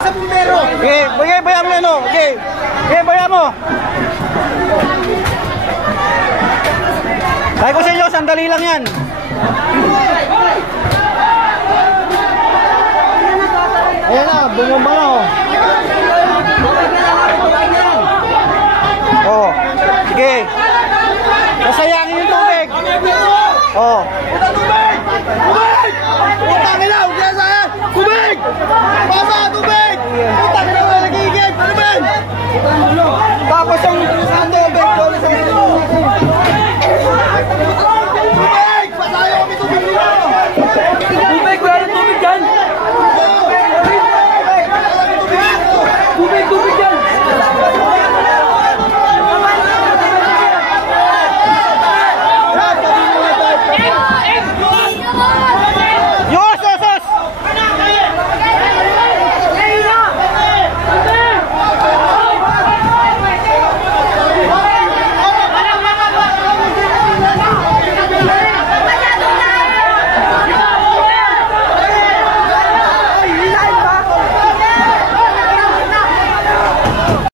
Sa bumbero. Okay, bayan mo ano. Okay. Okay, bayan mo. Kaya ko sa inyo, sandali lang yan. Ayan na, bumumba na oh. Oh, sige. Nasayangin yung tubig. Oh. Tubig! Tubig! Putang ina, huwag kaya sa'yo! Tubig! Pasa, tubig! Putang ina, nagigib! Ano ba? Tapos yung tubig doon sa